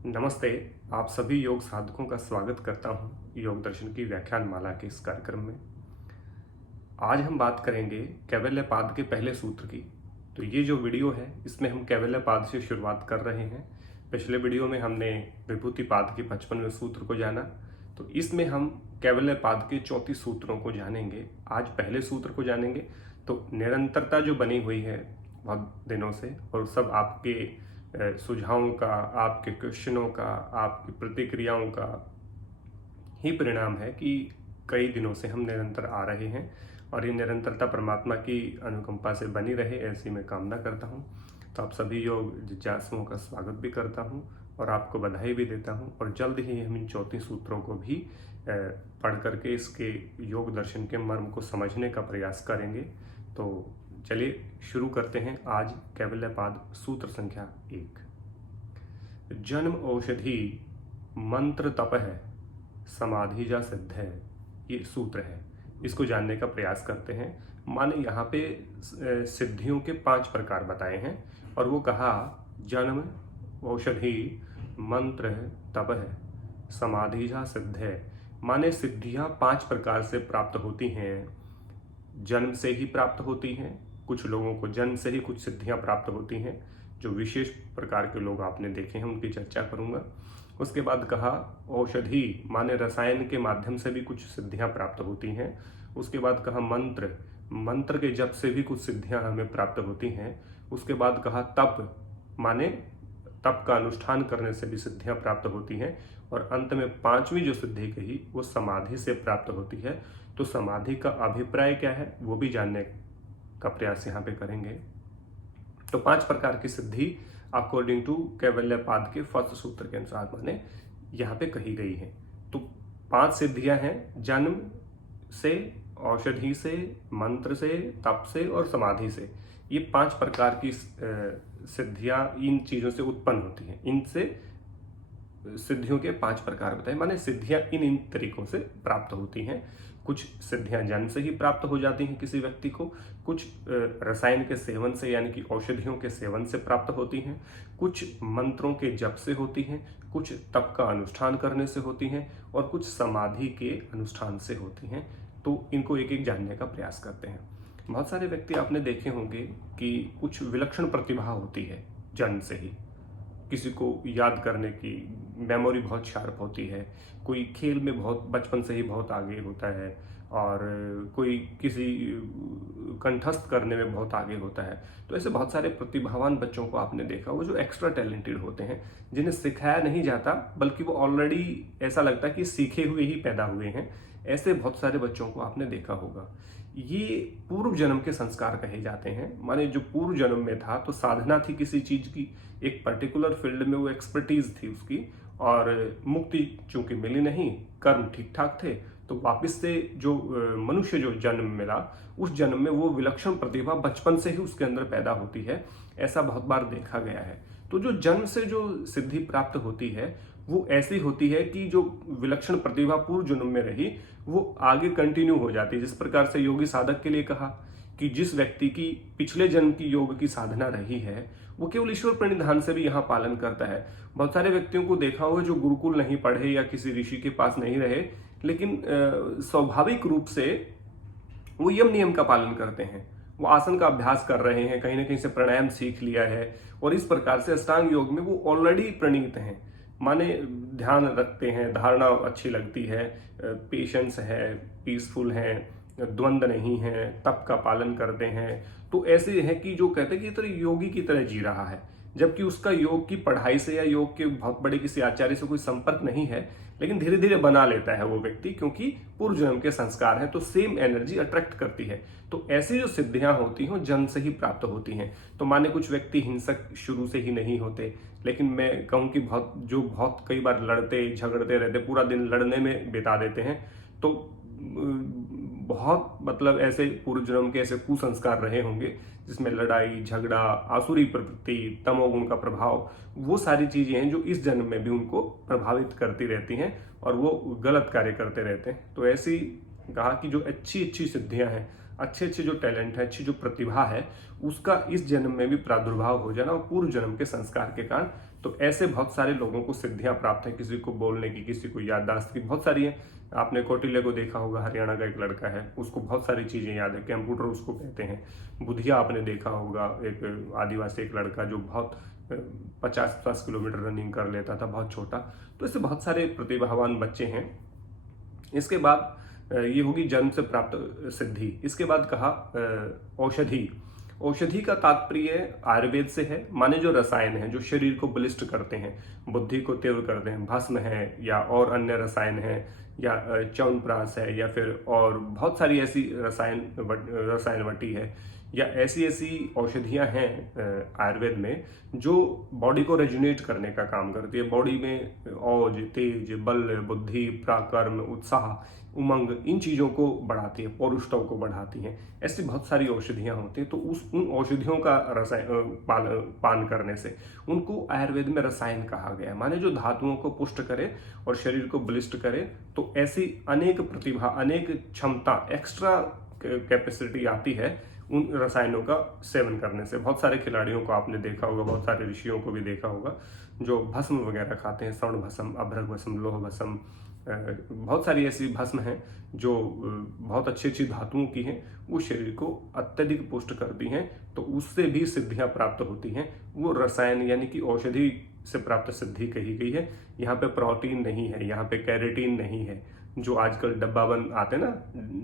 नमस्ते। आप सभी योग साधकों का स्वागत करता हूं योग दर्शन की व्याख्यान माला के इस कार्यक्रम में। आज हम बात करेंगे कैवल्यपाद के पहले सूत्र की। तो ये जो वीडियो है इसमें हम कैवल्यपाद से शुरुआत कर रहे हैं। पिछले वीडियो में हमने विभूतिपाद के 55वें सूत्र को जाना, तो इसमें हम कैवल्यपाद के 34 सूत्रों को जानेंगे। आज पहले सूत्र को जानेंगे। तो निरंतरता जो बनी हुई है बहुत दिनों से, और सब आपके सुझावों का, आपके क्वेश्चनों का, आपकी प्रतिक्रियाओं का ही परिणाम है कि कई दिनों से हम निरंतर आ रहे हैं, और ये निरंतरता परमात्मा की अनुकंपा से बनी रहे, ऐसी मैं कामना करता हूँ। तो आप सभी योग जिज्ञासुओं का स्वागत भी करता हूँ और आपको बधाई भी देता हूँ। और जल्द ही हम इन 34 सूत्रों को भी पढ़ करके इसके योग दर्शन के मर्म को समझने का प्रयास करेंगे। तो चलिए शुरू करते हैं आज कैवल्यपाद सूत्र संख्या 1। जन्म औषधि मंत्र तप है, समाधि जा सिद्ध है, ये सूत्र है। इसको जानने का प्रयास करते हैं। माने यहाँ पे सिद्धियों के 5 प्रकार बताए हैं, और वो कहा जन्म औषधि मंत्र तप है, समाधि जा सिद्ध है। माने सिद्धियाँ 5 प्रकार से प्राप्त होती हैं। जन्म से ही प्राप्त होती हैं, कुछ लोगों को जन्म से ही कुछ सिद्धियां प्राप्त होती हैं। जो विशेष प्रकार के लोग आपने देखे हैं उनकी चर्चा करूंगा। उसके बाद कहा औषधि, माने रसायन के माध्यम से भी कुछ सिद्धियां प्राप्त होती हैं। उसके बाद कहा मंत्र, मंत्र के जप से भी कुछ सिद्धियां हमें प्राप्त होती हैं। उसके बाद कहा तप, माने तप का अनुष्ठान करने से भी सिद्धियां प्राप्त होती हैं। और अंत में 5वीं जो सिद्धि कही वो समाधि से प्राप्त होती है। तो समाधि का अभिप्राय क्या है वो भी जानने का प्रयास यहाँ पे करेंगे। तो 5 प्रकार की सिद्धि अकॉर्डिंग टू कैवल्यपाद के फर्स्ट सूत्र के अनुसार माने यहाँ पे कही गई है। तो 5 सिद्धियां हैं, जन्म से, औषधि से, मंत्र से, तप से और समाधि से। ये 5 प्रकार की सिद्धियां इन चीजों से उत्पन्न होती हैं। इनसे सिद्धियों के 5 प्रकार बताए, माने सिद्धियां इन तरीकों से प्राप्त होती हैं। कुछ सिद्धियां जन्म से ही प्राप्त हो जाती हैं किसी व्यक्ति को, कुछ रसायन के सेवन से यानी कि औषधियों के सेवन से प्राप्त होती हैं, कुछ मंत्रों के जप से होती हैं, कुछ तप का अनुष्ठान करने से होती हैं, और कुछ समाधि के अनुष्ठान से होती हैं। तो इनको एक एक जानने का प्रयास करते हैं। बहुत सारे व्यक्ति आपने देखे होंगे कि कुछ विलक्षण प्रतिभा होती है जन्म से ही। किसी को याद करने की मेमोरी बहुत शार्प होती है, कोई खेल में बहुत बचपन से ही बहुत आगे होता है, और कोई किसी कंठस्थ करने में बहुत आगे होता है। तो ऐसे बहुत सारे प्रतिभावान बच्चों को आपने देखा वो जो एक्स्ट्रा टैलेंटेड होते हैं, जिन्हें सिखाया नहीं जाता बल्कि वो ऑलरेडी ऐसा लगता है कि सीखे हुए ही पैदा हुए हैं। ऐसे बहुत सारे बच्चों को आपने देखा होगा। ये पूर्व जन्म के संस्कार कहे जाते हैं। माने जो पूर्व जन्म में था तो साधना थी किसी चीज की, एक पर्टिकुलर फील्ड में वो एक्सपर्टीज थी उसकी, और मुक्ति चूंकि मिली नहीं, कर्म ठीक ठाक थे, तो वापस से जो मनुष्य जो जन्म मिला उस जन्म में वो विलक्षण प्रतिभा बचपन से ही उसके अंदर पैदा होती है। ऐसा बहुत बार देखा गया है। तो जो जन्म से जो सिद्धि प्राप्त होती है वो ऐसी होती है कि जो विलक्षण प्रतिभा पूर्व जन्म में रही वो आगे कंटिन्यू हो जाती है। जिस प्रकार से योगी साधक के लिए कहा कि जिस व्यक्ति की पिछले जन्म की योग की साधना रही है वो केवल ईश्वर प्रणिधान से भी यहाँ पालन करता है। बहुत सारे व्यक्तियों को देखा हुआ जो गुरुकुल नहीं पढ़े या किसी ऋषि के पास नहीं रहे, लेकिन स्वाभाविक रूप से वो यम नियम का पालन करते हैं। वो आसन का अभ्यास कर रहे हैं, कहीं ना कहीं से प्राणायाम सीख लिया है, और इस प्रकार से अष्टांग योग में वो ऑलरेडी प्रणीत हैं। माने ध्यान रखते हैं, धारणा अच्छी लगती है, पेशेंस है, पीसफुल है, द्वंद्व नहीं है, तप का पालन करते हैं। तो ऐसे है कि जो कहते हैं कि तरह योगी की तरह जी रहा है, जबकि उसका योग की पढ़ाई से या योग के बहुत बड़े किसी आचार्य से कोई संपर्क नहीं है, लेकिन धीरे धीरे बना लेता है वो व्यक्ति, क्योंकि पूर्व जन्म के संस्कार है तो सेम एनर्जी अट्रैक्ट करती है। तो ऐसी जो सिद्धियां होती हैं जन्म से ही प्राप्त होती हैं। तो माने कुछ व्यक्ति हिंसक शुरू से ही नहीं होते, लेकिन मैं कहूँ कि बहुत कई बार लड़ते झगड़ते रहते, पूरा दिन लड़ने में बिता देते हैं, तो बहुत मतलब ऐसे पूर्व जन्म के ऐसे कुसंस्कार रहे होंगे जिसमें लड़ाई झगड़ा, आसुरी प्रवृत्ति, तमोगुण का प्रभाव, वो सारी चीजें हैं जो इस जन्म में भी उनको प्रभावित करती रहती हैं और वो गलत कार्य करते रहते हैं। तो ऐसी कहा कि जो अच्छी अच्छी सिद्धियां हैं अच्छे अच्छे जो टैलेंट है, अच्छी जो प्रतिभा है, उसका इस जन्म में भी प्रादुर्भाव हो जाना और पूर्व जन्म के संस्कार के कारण। तो ऐसे बहुत सारे लोगों को सिद्धियां प्राप्त है, किसी को बोलने की, किसी को याददाश्त की, बहुत सारी है। आपने कौटिल्य को देखा होगा, हरियाणा का एक लड़का है, उसको बहुत सारी चीजें याद है, कंप्यूटर उसको कहते हैं। बुधिया आपने देखा होगा, एक आदिवासी एक लड़का जो बहुत 50-50 किलोमीटर रनिंग कर लेता था, बहुत छोटा। तो ऐसे बहुत सारे प्रतिभावान बच्चे हैं। इसके बाद ये होगी जन्म से प्राप्त सिद्धि। इसके बाद कहा औषधि। औषधि का तात्पर्य आयुर्वेद से है, माने जो रसायन है जो शरीर को बलिष्ठ करते हैं, बुद्धि को तीव्र करते हैं, भस्म है या और अन्य रसायन है, या च्यवनप्राश है, या फिर और बहुत सारी ऐसी रसायनवटी है, या ऐसी ऐसी औषधियां हैं आयुर्वेद में जो बॉडी को रेजुनेट करने का काम करती है। बॉडी में औज, तेज, बल, बुद्धि, पराक्रम, उत्साह, उमंग, इन चीज़ों को बढ़ाती है, पौरुषत्व को बढ़ाती हैं। ऐसी बहुत सारी औषधियां होती हैं। तो उन औषधियों का पान करने से उनको आयुर्वेद में रसायन कहा गया है, माने जो धातुओं को पुष्ट करे और शरीर को बलिष्ठ करे। तो ऐसी अनेक प्रतिभा, अनेक क्षमता, एक्स्ट्रा कैपेसिटी आती है उन रसायनों का सेवन करने से। बहुत सारे खिलाड़ियों को आपने देखा होगा, बहुत सारे ऋषियों को भी देखा होगा जो भस्म वगैरह खाते हैं, स्वर्ण भस्म, अभ्रक भस्म, लोह भस्म, बहुत सारी ऐसी भस्म हैं जो बहुत अच्छी अच्छी धातुओं की हैं, वो शरीर को अत्यधिक पुष्ट करती हैं। तो उससे भी सिद्धियां प्राप्त होती हैं। वो रसायन यानी कि औषधि से प्राप्त सिद्धि कही गई है। यहाँ पे प्रोटीन नहीं है, यहाँ पे कैरेटीन नहीं है, जो आजकल डब्बा बन आते हैं ना,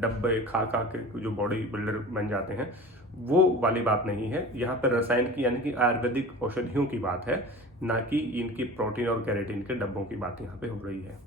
डब्बे खा खा के जो बॉडी बिल्डर बन जाते हैं, वो वाली बात नहीं है। यहाँ पे रसायन की यानी कि आयुर्वेदिक औषधियों की बात है, ना कि इनकी प्रोटीन और कैरेटीन के डब्बों की बात यहाँ पे हो रही है।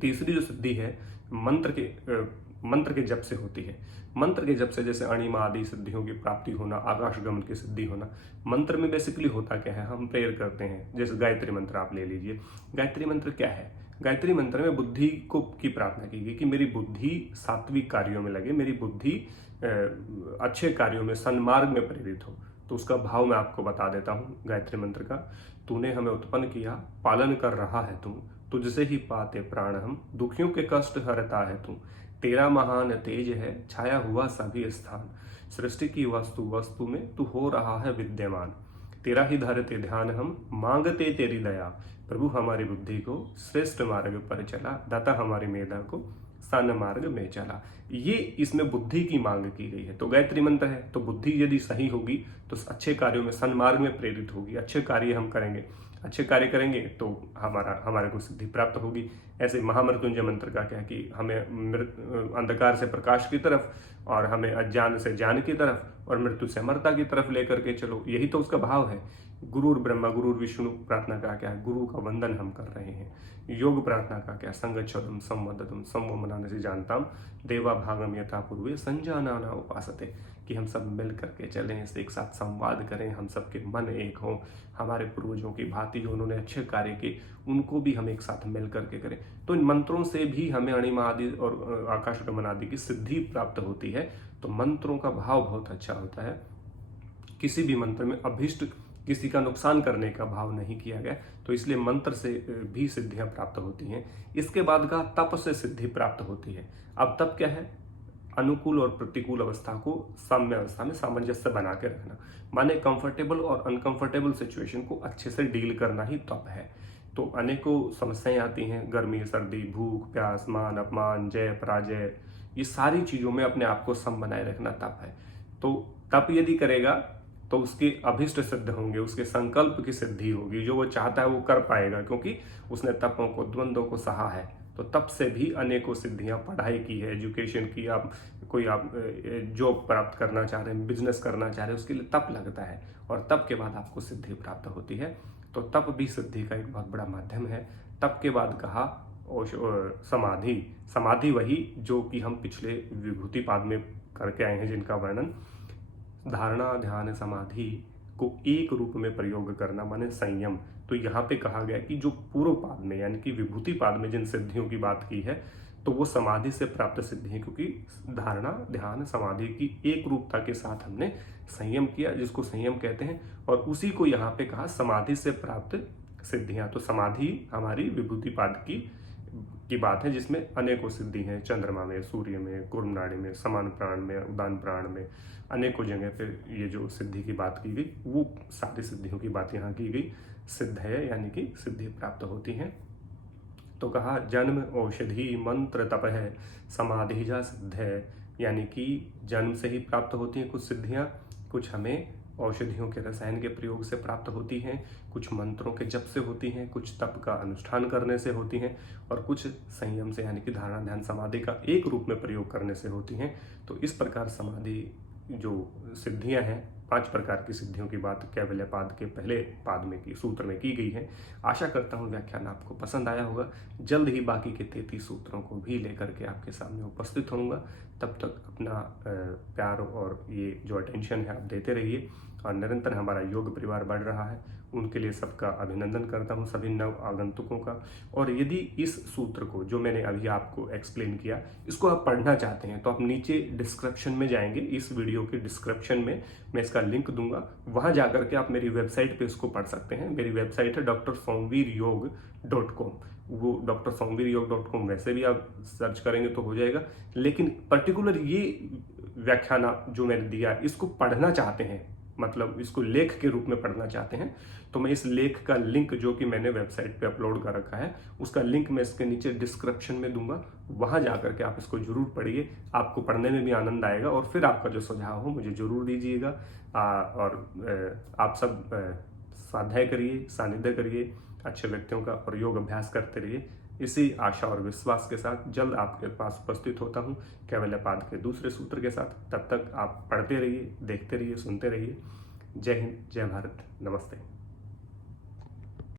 तीसरी जो सिद्धि है मंत्र के जप से होती है। मंत्र के जप से जैसे अणिमा आदि सिद्धियों की प्राप्ति होना, आकाश गमन की सिद्धि होना। मंत्र में बेसिकली होता क्या है, हम प्रेयर करते हैं। जैसे गायत्री मंत्र आप ले लीजिए। गायत्री मंत्र क्या है? गायत्री मंत्र में बुद्धि को की प्रार्थना की गई कि मेरी बुद्धि सात्विक कार्यों में लगे, मेरी बुद्धि अच्छे कार्यों में, सन्मार्ग में प्रेरित हो। तो उसका भाव मैं आपको बता देता हूँ गायत्री मंत्र का। तूने हमें उत्पन्न किया, पालन कर रहा है तू, तुझसे ही पाते प्राण हम, दुखियों के कष्ट हरता है तू। तेरा महान तेज है, छाया हुआ सभी स्थान, सृष्टि की वस्तु वस्तु में तू हो रहा है विद्यमान। तेरा ही धरते ध्यान हम, मांगते तेरी दया, प्रभु हमारी बुद्धि को श्रेष्ठ मार्ग पर चला, दाता हमारी मेधा को सन मार्ग में चला। ये इसमें बुद्धि की मांग की गई है। तो गायत्री मंत्र है, तो बुद्धि यदि सही होगी तो अच्छे कार्यों में, सन्मार्ग में प्रेरित होगी। अच्छे कार्य हम करेंगे, अच्छे कार्य करेंगे तो हमारे को सिद्धि प्राप्त होगी। ऐसे महामृत्युंजय मंत्र का क्या है कि हमें अंधकार से प्रकाश की तरफ, और हमें अज्ञान से ज्ञान की तरफ, और मृत्यु से अमरता की तरफ लेकर के चलो। यही तो उसका भाव है। गुरुर ब्रह्मा गुरुर विष्णु प्रार्थना का क्या है, गुरु का वंदन हम कर रहे हैं। योग प्रार्थना का क्या, संगच्छोदम संवदतम समो मनाने से जानताम, देवा भागम यथा पूर्वे संजाना ना उपासते, कि हम सब मिल करके चलें, एक साथ संवाद करें, हम सबके मन एक हों। हमारे पूर्वजों की भांति जो उन्होंने अच्छे कार्य किए उनको भी हम एक साथ मिल करके करें। तो इन मंत्रों से भी हमें अणिमा आदि और आकाशगमन आदि की सिद्धि प्राप्त होती है। तो मंत्रों का भाव बहुत अच्छा होता है। किसी भी मंत्र में अभिष्ट, किसी का नुकसान करने का भाव नहीं किया गया, तो इसलिए मंत्र से भी सिद्धियां प्राप्त होती हैं। इसके बाद का तप से सिद्धि प्राप्त होती है। अब तप क्या है? अनुकूल और प्रतिकूल अवस्था को साम्य अवस्था में सामंजस्य बना के रखना, माने कंफर्टेबल और अनकंफर्टेबल सिचुएशन को अच्छे से डील करना ही तप है। तो अनेकों समस्याएं आती हैं, गर्मी, सर्दी, भूख, प्यास, मान अपमान, जय पराजय, ये सारी चीजों में अपने आप को सम बनाए रखना तप है। तो तप यदि करेगा तो उसके अभिष्ट सिद्ध होंगे, उसके संकल्प की सिद्धि होगी, जो वो चाहता है वो कर पाएगा, क्योंकि उसने तपों को, द्वंद्वों को सहा है। तो तप से भी अनेकों सिद्धियां, पढ़ाई की है, एजुकेशन की, आप जॉब प्राप्त करना चाह रहे हैं, बिजनेस करना चाह रहे हैं, उसके लिए तप लगता है, और तप के बाद आपको सिद्धि प्राप्त होती है। तो तप भी सिद्धि का एक बहुत बड़ा माध्यम है। तप के बाद कहा समाधि। समाधि वही जो कि हम पिछले विभूति पाद में करके आए हैं, जिनका वर्णन, धारणा, ध्यान, समाधि को एक रूप में प्रयोग करना, माने संयम। तो यहाँ पे कहा गया कि जो पूर्व पाद में यानी कि विभूति पाद में जिन सिद्धियों की बात की है, तो वो समाधि से प्राप्त सिद्धि है, क्योंकि धारणा, ध्यान, समाधि की एक रूपता के साथ हमने संयम किया, जिसको संयम कहते हैं, और उसी को यहाँ पे कहा समाधि से प्राप्त सिद्धियां। तो समाधि हमारी विभूति पाद की की बात है जिसमें अनेकों सिद्धि हैं। चंद्रमा में, सूर्य में, कूर्म नाड़ी में, समान प्राण में, उदान प्राण में, अनेकों जगह पे ये जो सिद्धि की बात की गई वो सारी सिद्धियों की बात यहाँ की गई। सिद्ध है यानी कि सिद्धि प्राप्त होती हैं। तो कहा जन्म औषधि मंत्र तप है समाधि जा सिद्ध है, यानी कि जन्म से ही प्राप्त होती हैं कुछ सिद्धियां, कुछ हमें औषधियों के रसायन के प्रयोग से प्राप्त होती हैं, कुछ मंत्रों के जप से होती हैं, कुछ तप का अनुष्ठान करने से होती हैं, और कुछ संयम से यानी कि धारणा ध्यान समाधि का एक रूप में प्रयोग करने से होती हैं। तो इस प्रकार समाधि जो सिद्धियां हैं, 5 प्रकार की सिद्धियों की बात कैवल्यपाद के पहले पाद में की सूत्र में की गई है। आशा करता हूँ व्याख्यान आपको पसंद आया होगा। जल्द ही बाकी के 33 सूत्रों को भी लेकर के आपके सामने उपस्थित होऊंगा। तब तक अपना प्यार और ये जो अटेंशन है आप देते रहिए, और निरंतर हमारा योग परिवार बढ़ रहा है, उनके लिए सबका अभिनंदन करता हूँ, सभी नव आगंतुकों का। और यदि इस सूत्र को जो मैंने अभी आपको एक्सप्लेन किया इसको आप पढ़ना चाहते हैं तो आप नीचे डिस्क्रिप्शन में जाएंगे, इस वीडियो के डिस्क्रिप्शन में मैं इसका लिंक दूंगा, वहां जाकर के आप मेरी वेबसाइट पे इसको पढ़ सकते हैं। मेरी वेबसाइट है drsomveerयोग.com। वो drsomveerयोग.com वैसे भी आप सर्च करेंगे तो हो जाएगा, लेकिन पर्टिकुलर ये व्याख्यान जो मैंने दिया इसको पढ़ना चाहते हैं, मतलब इसको लेख के रूप में पढ़ना चाहते हैं, तो मैं इस लेख का लिंक जो कि मैंने वेबसाइट पे अपलोड कर रखा है उसका लिंक मैं इसके नीचे डिस्क्रिप्शन में दूंगा, वहां जाकर के आप इसको जरूर पढ़िए। आपको पढ़ने में भी आनंद आएगा और फिर आपका जो सुझाव हो मुझे जरूर दीजिएगा। और आप सब स्वाध्याय करिए, सानिध्य करिए अच्छे व्यक्तियों का, और योग अभ्यास करते रहिए। इसी आशा और विश्वास के साथ जल्द आपके पास उपस्थित होता हूँ कैवल्यपाद के दूसरे सूत्र के साथ। तब तक आप पढ़ते रहिए, देखते रहिए, सुनते रहिए। जय हिंद, जय भारत, नमस्ते।